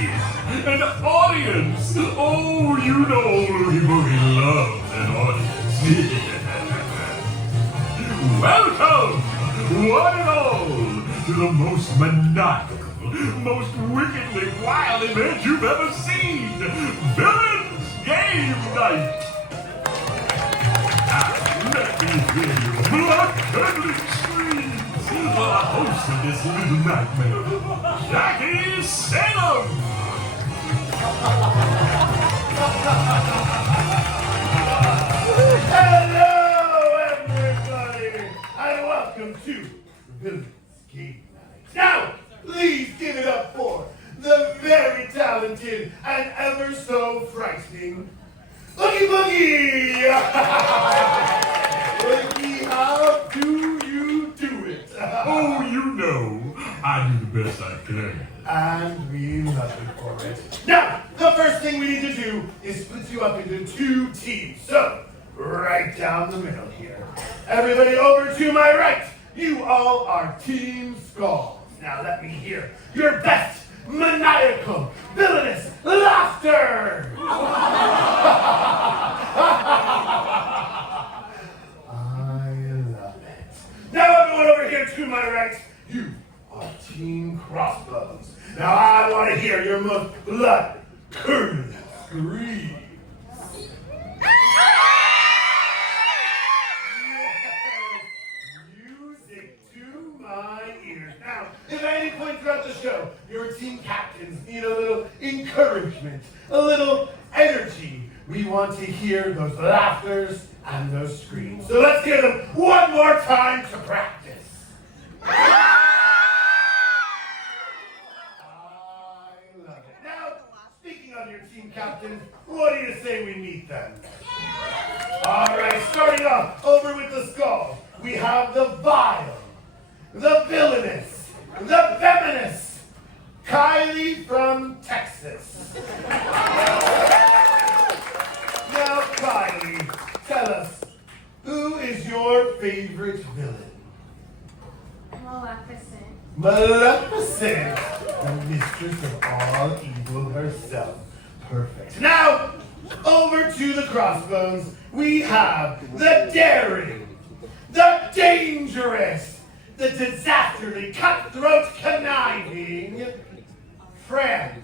here. An audience! Oh, you know Oogie Boogie loves an audience. Welcome, one and all, to the most maniacal, most wickedly wild event you've ever seen. Villains Game Night! Now, let me hear your blood-curdling screams for the host of this little nightmare, Jackie Salem! Hello, everybody, and welcome to Villains Game Night. Now, please give it up for the very talented and ever so frightening Oogie Boogie! Oogie, how do you do it? Oh, you know, I do the best I can. And we love you for it. Now, the first thing we need to do is split you up into two teams. So, right down the middle here. Everybody over to my right. You all are Team Skulls. Now let me hear your best maniacal, villainous laughter. I love it. Now everyone over here to my right. You are Team Crossbones. Now I want to hear your most blood-curdling scream. Now, if at any point throughout the show, your team captains need a little encouragement, a little energy, we want to hear those laughters and those screams. So let's hear them one more time to practice. I love it. Now, speaking of your team captains, what do you say we meet them? All right, starting off over with the Skull, we have the Vile, the Villainous, the Feminist, Kylie from Texas. Now, Kylie, tell us, who is your favorite villain? Maleficent. Maleficent, the mistress of all evil herself. Perfect. Now, over to the Crossbones, we have the daring, the dangerous, the disasterly, cutthroat, conniving Fran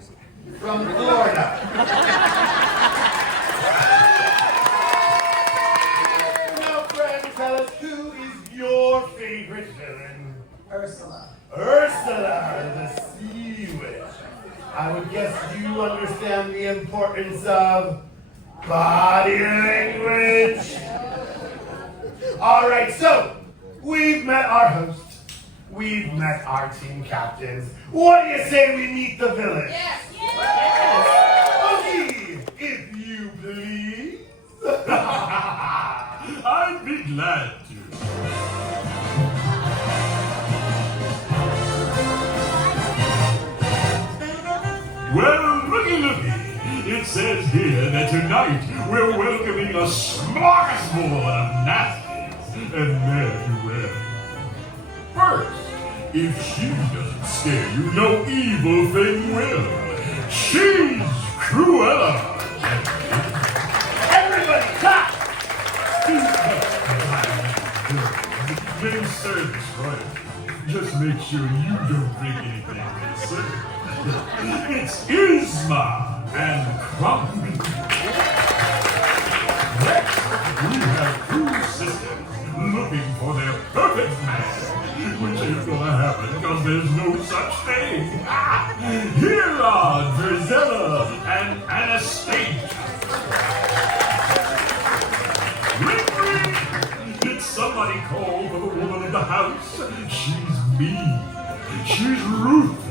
from Florida. Now, Fran, tell us, who is your favorite villain? Ursula. Ursula, the Sea Witch. I would guess you understand the importance of body language. All right, so we've met our host. We've met our team captains. What do you say we meet the villain? Yes. Oogie, if you please. I'd be glad to. Well, looky. It says here that tonight we're welcoming a smorgasbord of nasties, and there you will. First, if she doesn't scare you, no evil thing will. She's Cruella. Everybody, clap! They serve this right. Just make sure you don't drink anything they serve. It's Isma and Crumb. Next, we have two sisters looking for their perfect man, which ain't gonna happen because there's no such thing. Here are Drizella and Anastasia. Ring, ring! Did somebody call for the woman of the house? She's mean. She's ruthless.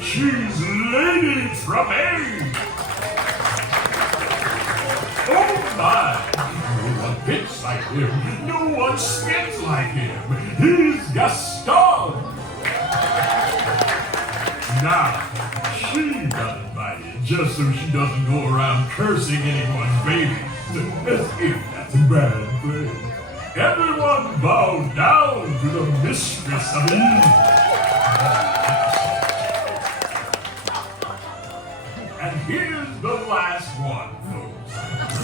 She's Lady Tremaine. Oh my! No one hits like him. No one spits like him. He's Gaston. Now, she got invited just so she doesn't go around cursing anyone's babies. As if that's a bad thing. Everyone bow down to the mistress of Eve.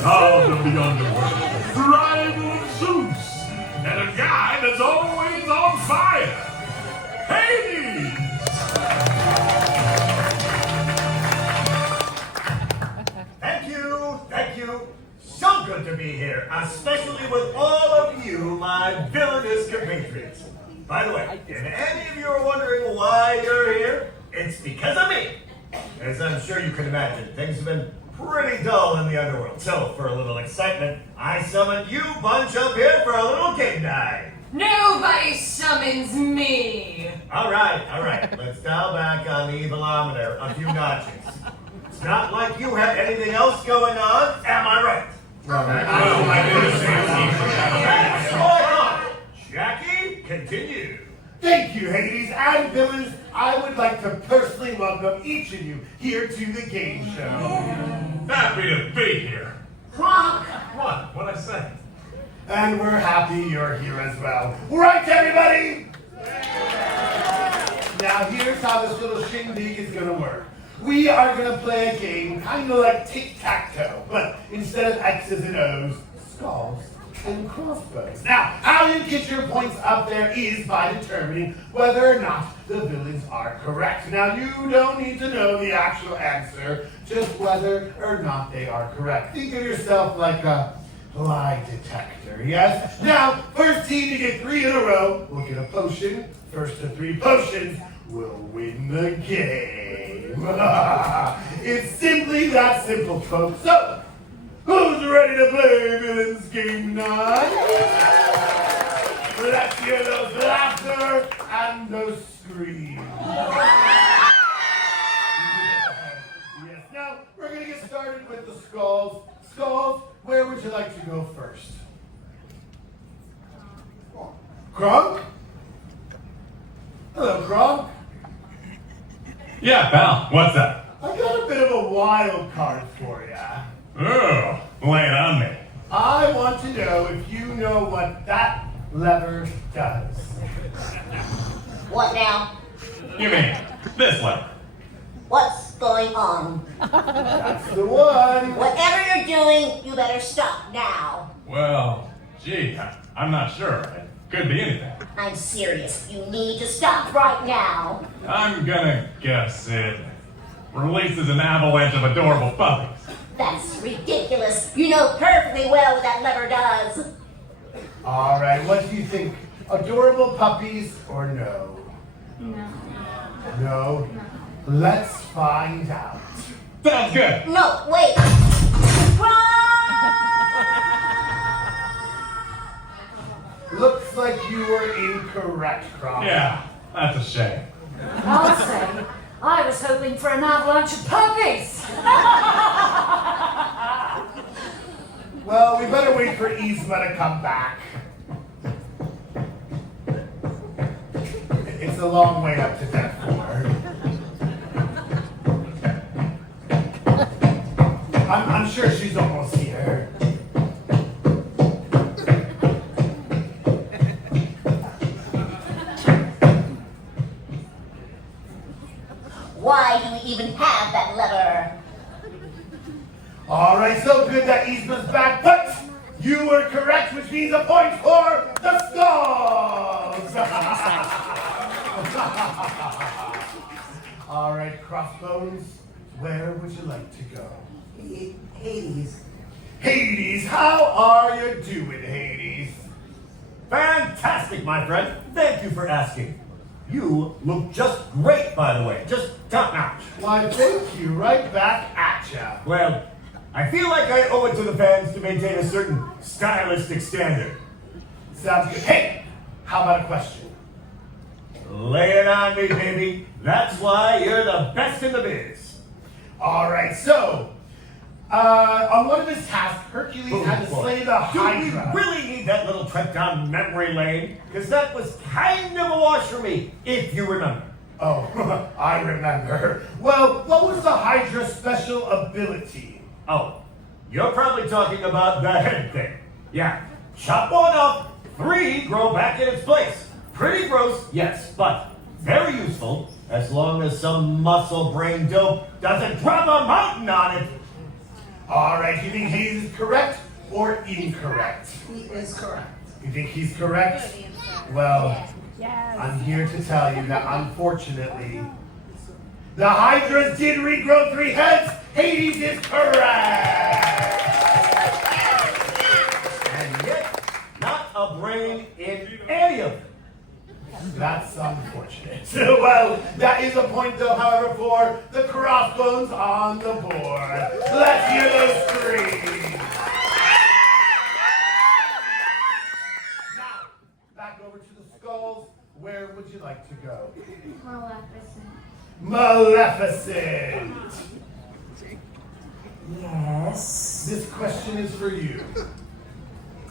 god of the underworld, the rival of Zeus, and a guy that's always on fire, Hades! Thank you. So good to be here, especially with all of you, my villainous compatriots. By the way, if any of you are wondering why you're here, it's because of me. As I'm sure you can imagine, things have been pretty dull in the underworld. So, for a little excitement, I summoned you bunch up here for a little game night. Nobody summons me! All right. Let's dial back on the evilometer a few notches. It's not like you have anything else going on, am I right? Oh my goodness. Hold on. Jackie, continue. Thank you, Hades and villains. I would like to personally welcome each of you here to the game show. Happy to be here. Kronk! What? What'd I say? And we're happy you're here as well. Right, everybody? Now, here's how this little shindig is going to work. We are going to play a game kind of like tic-tac-toe, but instead of X's and O's, skulls and crossbows. Now, how you get your points up there is by determining whether or not the villains are correct. Now, you don't need to know the actual answer, just whether or not they are correct. Think of yourself like a lie detector, yes? Now, first team to get 3 in a row will get a potion. First to 3 potions will win the game. It's simply that simple, folks. So, who's ready to play Villains Game 9? Let's hear those laughter and those screams. Yes, now we're going to get started with the skulls. Skulls, where would you like to go first? Kronk? Hello, Kronk. Yeah, pal. What's up? I got a bit of a wild card for ya. Oh, lay it on me. I want to know if you know what that lever does. What now? You mean this lever? What's going on? That's the one. Whatever you're doing, you better stop now. Well, gee, I'm not sure. It could be anything. I'm serious. You need to stop right now. I'm gonna guess it releases an avalanche of adorable puppies. That's ridiculous. You know perfectly well what that lever does. All right, what do you think? Adorable puppies or no? No? Let's find out. Sounds good. No, wait. Run! Looks like you were incorrect, Kronk. Yeah, that's a shame. I'll say, I was hoping for an avalanche of puppies! Well, we better wait for Yzma to come back. It's a long way up to Death Ward. I'm sure she's almost here. Why do we even have that lever? All right, so good that Yzma's back, but you were correct, which means a point for the skulls. All right, Crossbones, where would you like to go? Hades. Hades, how are you doing, Hades? Fantastic, my friend. Thank you for asking. You look just great, by the way. Just top notch. Why, thank you. Right back at ya. Well, I feel like I owe it to the fans to maintain a certain stylistic standard. Sounds good. Hey, how about a question? Lay it on me, baby. That's why you're the best in the biz. All right, so on one of his tasks, Hercules had to slay the Do we Hydra. really need that little trek down memory lane? Because that was kind of a wash for me, if you remember. Oh, I remember. Well, what was the Hydra's special ability? Oh, you're probably talking about the head thing. Yeah, chop one up, 3 grow back in its place. Pretty gross, yes, but very useful as long as some muscle brain dope doesn't drop a mountain on it. All right, you think Hayes is correct or incorrect? He is correct. You think he's correct? Well, I'm here to tell you that unfortunately, the Hydras did regrow 3 heads. Hades is correct. And yet, not a brain in any of them. That's unfortunate. Well, that is a point though, however, for the crossbones on the board. Let's hear those screams. Now, back over to the skulls. Where would you like to go? Maleficent. Yes. This question is for you.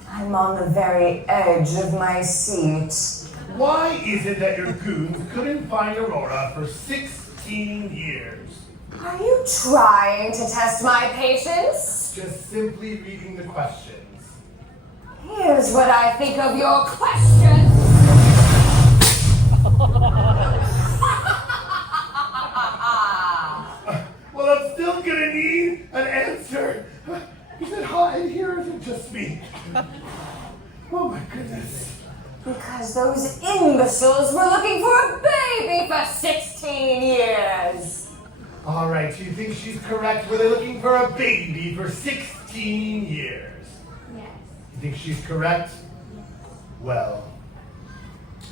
I'm on the very edge of my seat. Why is it that your goons couldn't find Aurora for 16 years? Are you trying to test my patience? Just simply reading the questions. Here's what I think of your questions. Well, I'm still gonna need an answer. He said, hi, here is it just me? Oh my goodness. Because those imbeciles were looking for a baby for 16 years. All right, so you think she's correct? Were they looking for a baby for 16 years? Yes. You think she's correct? Well,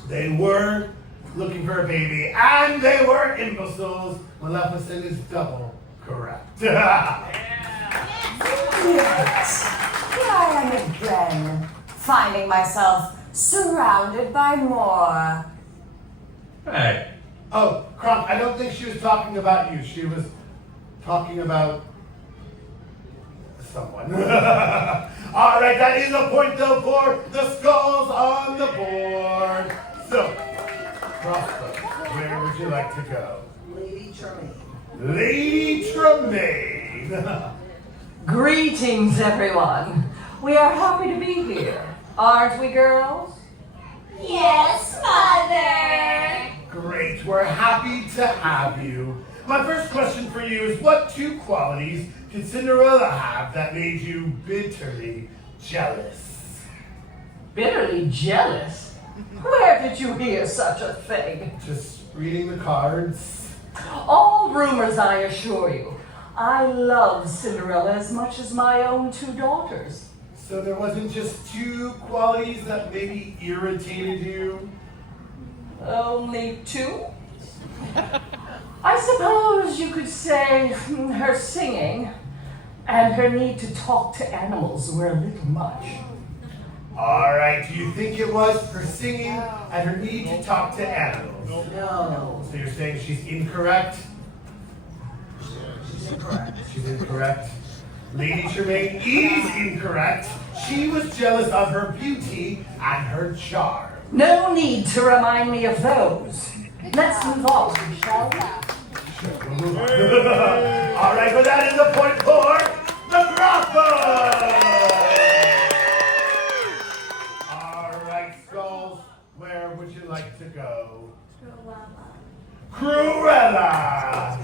they were looking for a baby, and they were imbeciles. Maleficent is double correct. Yet, here I am again, finding myself surrounded by more. Hey, Oh, Kronk, I don't think she was talking about you. She was talking about someone. All right, that is a point, though, for the skulls on the board. So, Crossbow, where would you like to go? Lady Tremaine. Lady Tremaine. Greetings, everyone. We are happy to be here, aren't we, girls? Yes, Mother. Great, we're happy to have you. My first question for you is, what 2 qualities did Cinderella have that made you bitterly jealous? Bitterly jealous? Where did you hear such a thing? Just reading the cards. All rumors, I assure you. I love Cinderella as much as my own 2 daughters. So there wasn't just 2 qualities that maybe irritated you? Only 2? I suppose you could say her singing and her need to talk to animals were a little much. All right, do you think it was her singing and her need to talk to animals? No. So you're saying she's incorrect? She's incorrect. She's incorrect. Lady Tremaine is incorrect. She was jealous of her beauty and her charm. No need to remind me of those. Let's move on, shall we? Sure, we'll move on. All right, well, that is a point for the crossbow. All right, Skulls, where would you like to go? Cruella.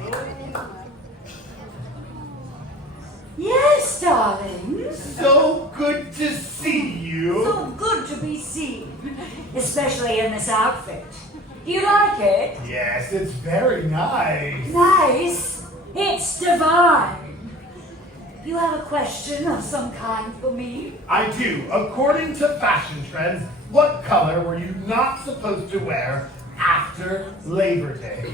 Yes, darlings. So good to see you. So good to be seen, especially in this outfit. You like it? Yes, it's very nice. Nice. It's divine. You have a question of some kind for me? I do. According to fashion trends, what color were you not supposed to wear after Labor Day?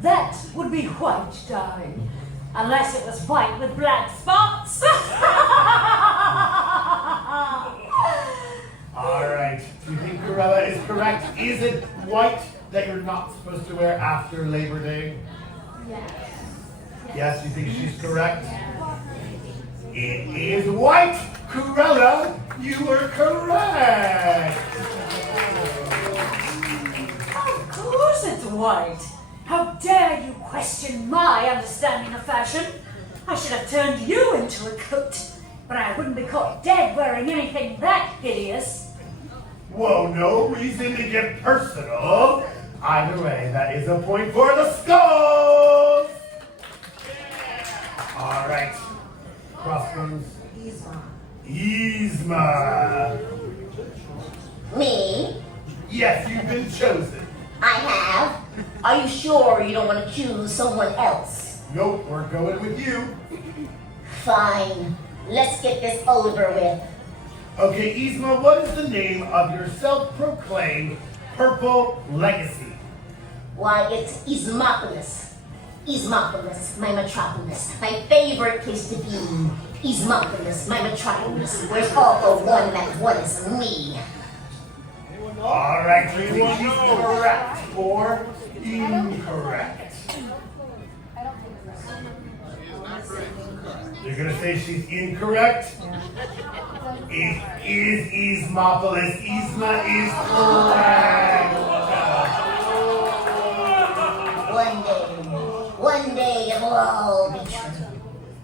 That would be white, darling. Unless it was white with black spots. All right. Do you think Cruella is correct? Is it white that you're not supposed to wear after Labor Day? Yes. Yes, you think she's correct? It is white. Cruella, you were correct. Of course it's white. How dare you question my understanding of fashion? I should have turned you into a coat, but I wouldn't be caught dead wearing anything that hideous. Whoa, no reason to get personal. Either way, that is a point for the skulls. All right. Crossbones? Yzma. Yzma. Me? Yes, you've been chosen. I have? Are you sure you don't want to choose someone else? Nope, we're going with you. Fine. Let's get this over with. Okay, Yzma, what is the name of your self-proclaimed purple legacy? Why, it's Ismopolis. Ismopolis, my metropolis. My favorite place to be. Ismopolis, my metropolis. Where's all the one that was me? All right, do you think she's correct or incorrect? You're gonna say she's incorrect? It is Ismopolis. Yzma is correct. One day it will all be true.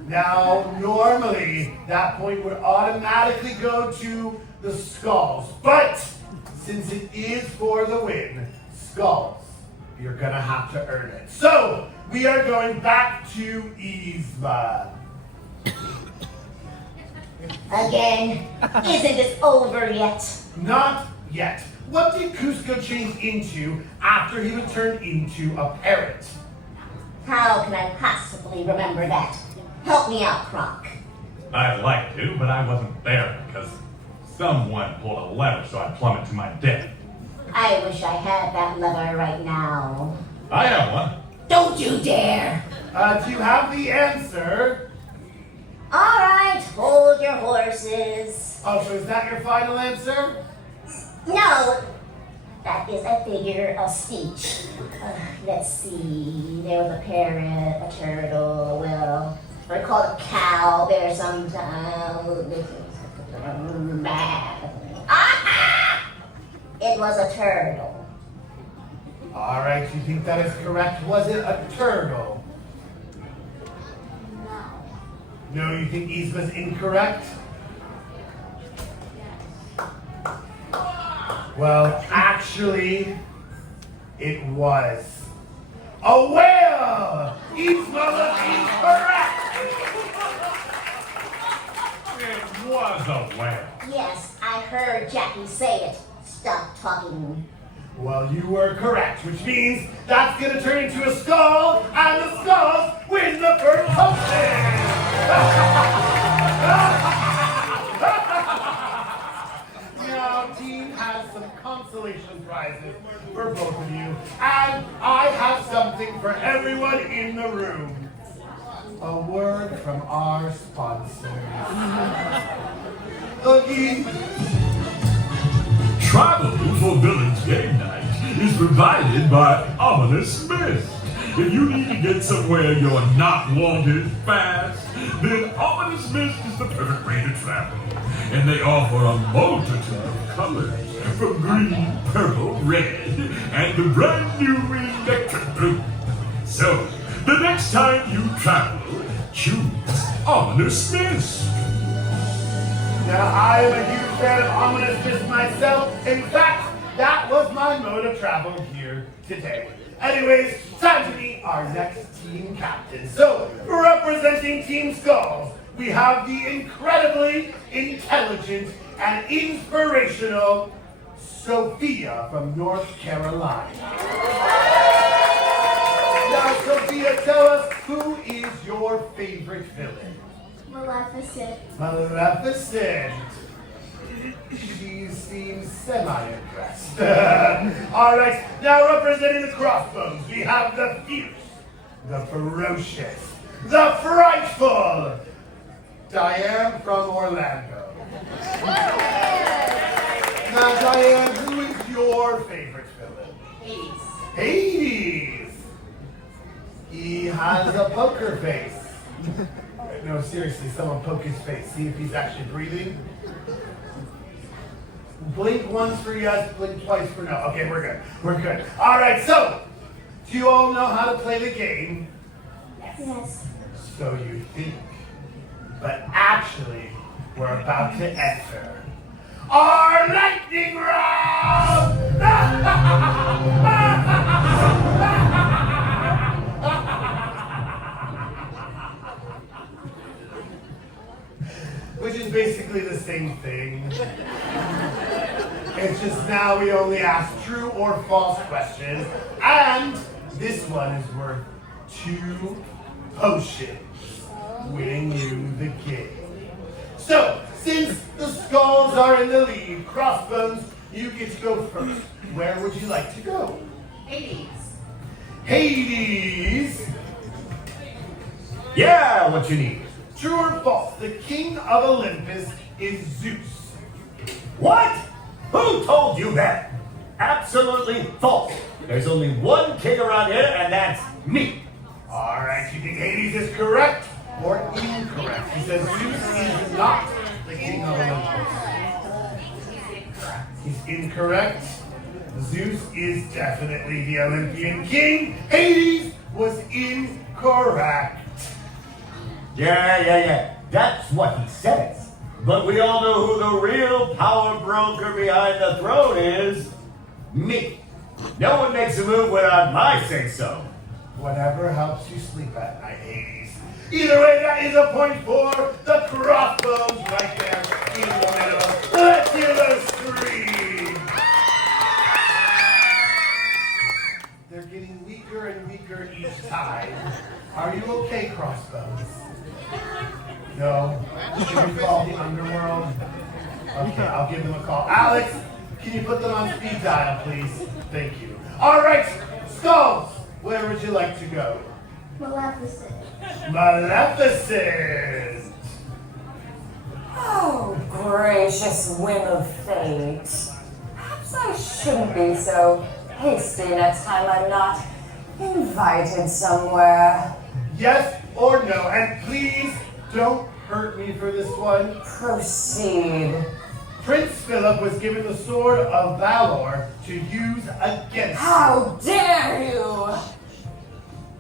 Now, normally, that point would automatically go to the Skulls. But, since it is for the win, Skulls, you're gonna have to earn it. So, we are going back to Yzma. Again, isn't this over yet? Not yet. What did Kuzco change into after he was turned into a parrot? How can I possibly remember that? Help me out, Croc. I'd like to, but I wasn't there because someone pulled a lever so I plummeted to my death. I wish I had that lever right now. I have one. Don't you dare! Do you have the answer? All right, hold your horses. Oh, so is that your final answer? No, that is a figure of speech. Let's see, there was a parrot, a turtle, well, we're called a cow, there's some, it was a turtle. All right, you think that is correct? Was it a turtle? No, you think Yzma's incorrect? Well, actually, it was a whale! Yzma was incorrect! It was a whale. Yes, I heard Jackie say it. Stop talking. Well, you were correct, which means that's going to turn into a skull, and the Skulls win the first hosting! Now, team has some consolation prizes for both of you, and I have something for everyone in the room. A word from our sponsors. Oogie. Travel for Villains Game Night is provided by Ominous Mist. If you need to get somewhere you're not wanted fast, then Ominous Mist is the perfect way to travel. And they offer a multitude of colors, from green, purple, red, and the brand new electric blue. So, the next time you travel, choose Ominous Mist. Now, I am a huge fan of Ominous Mist myself. In fact, that was my mode of travel here today. Anyways, time to meet our next team captain. So, representing Team Skulls, we have the incredibly intelligent and inspirational Sophia from North Carolina. Now, Sophia, tell us, who is your favorite villain? Maleficent. Maleficent. She seems semi-impressed. All right, now representing the Crossbones, we have the fierce, the ferocious, the frightful Diane from Orlando. Now, Diane, who is your favorite villain? Hades. He has a poker face. No, seriously, someone poke his face. See if he's actually breathing. Blink once for yes, blink twice for no. Okay, we're good. We're good. All right, so, do you all know how to play the game? Yes. So you think. But actually, we're about to enter our lightning round! which is basically the same thing. It's just now we only ask true or false questions, and this one is worth 2 potions, winning you the game. So, since the skulls are in the lead, Crossbones, you get to go first. Where would you like to go? Hades. Hades! Yeah, what you need? True or false? The king of Olympus is Zeus. What? Who told you that? Absolutely false. There's only one king around here, and that's me. Alright, you think Hades is correct or incorrect? He says Zeus is not the king of Olympus. He's incorrect. Zeus is definitely the Olympian king. Hades was incorrect. Yeah. That's what he says. But we all know who the real power broker behind the throne is. Me. No one makes a move without my say-so. Whatever helps you sleep at night, Hades. Either way, that is a point for the Crossbones right there in the middle. Let's hear the scream. They're getting weaker and weaker each time. Are you okay, Crossbones? No? Should we call the underworld? Okay, I'll give them a call. Alex, can you put them on speed dial, please? Thank you. All right, Skulls, where would you like to go? Maleficent. Maleficent! Oh, gracious whim of fate. Perhaps I shouldn't be so hasty next time I'm not invited somewhere. Yes or no? And please don't hurt me for this one. Proceed. Prince Philip was given the Sword of Valor to use against How dare you?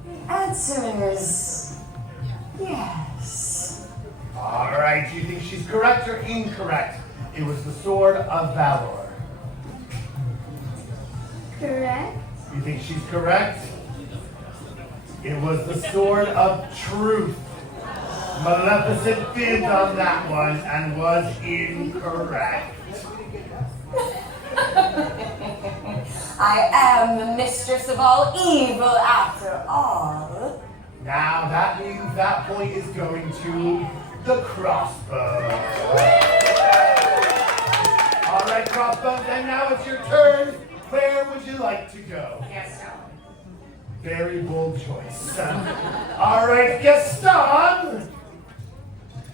The answer is yes. All right, do you think she's correct or incorrect? It was the Sword of Valor. Correct. You think she's correct? It was the Sword of Truth. Maleficent fibbed on that one and was incorrect. I am the mistress of all evil after all. Now that means that point is going to the Crossbones. All right, Crossbones, and now it's your turn. Where would you like to go? Gaston. Very bold choice. All right, Gaston.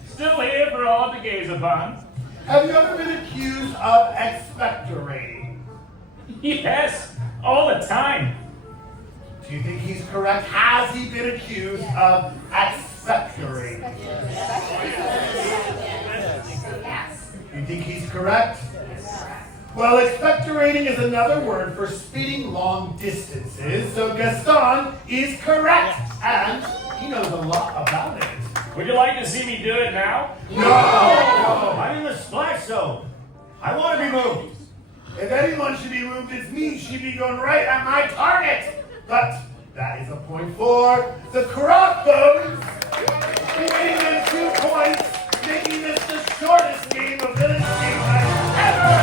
Still here for all to gaze upon. Have you ever been accused of expectorating? Yes, all the time. Do you think he's correct? Has he been accused of expectorating? Yes. You think he's correct? Well, expectorating is another word for spitting long distances, so Gaston is correct, and he knows a lot about it. Would you like to see me do it now? No! I'm in the splash zone. I want to be moved. If anyone should be moved, it's me. She'd be going right at my target. But that is a point for the Crossbones. Winning them 2 points, making this the shortest game of Village Game ever.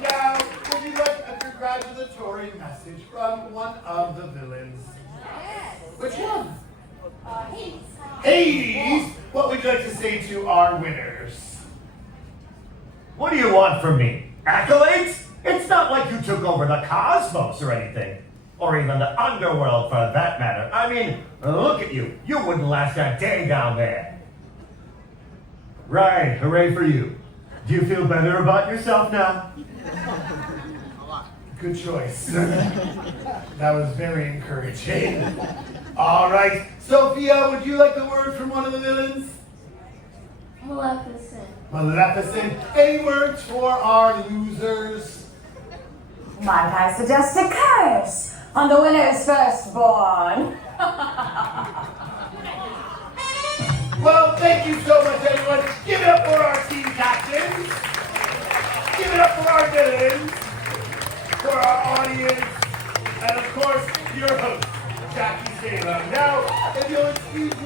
Now, would you like a congratulatory message from one of the villains? Which one? Hades. What would you like to say to our winners? What do you want from me? Accolades? It's not like you took over the cosmos or anything. Or even the underworld for that matter. I mean, look at you. You wouldn't last a day down there. Right, hooray for you. Do you feel better about yourself now? Good choice. That was very encouraging. All right. Sophia, would you like the word from one of the villains? Maleficent. Maleficent. Any words for our losers? Might I suggest a curse on the winner's firstborn? Well, thank you so much, everyone. Give it up for our team captains. Give it up for our villains, for our audience, and of course, your host, Jackie Salem. Now, if you'll excuse me.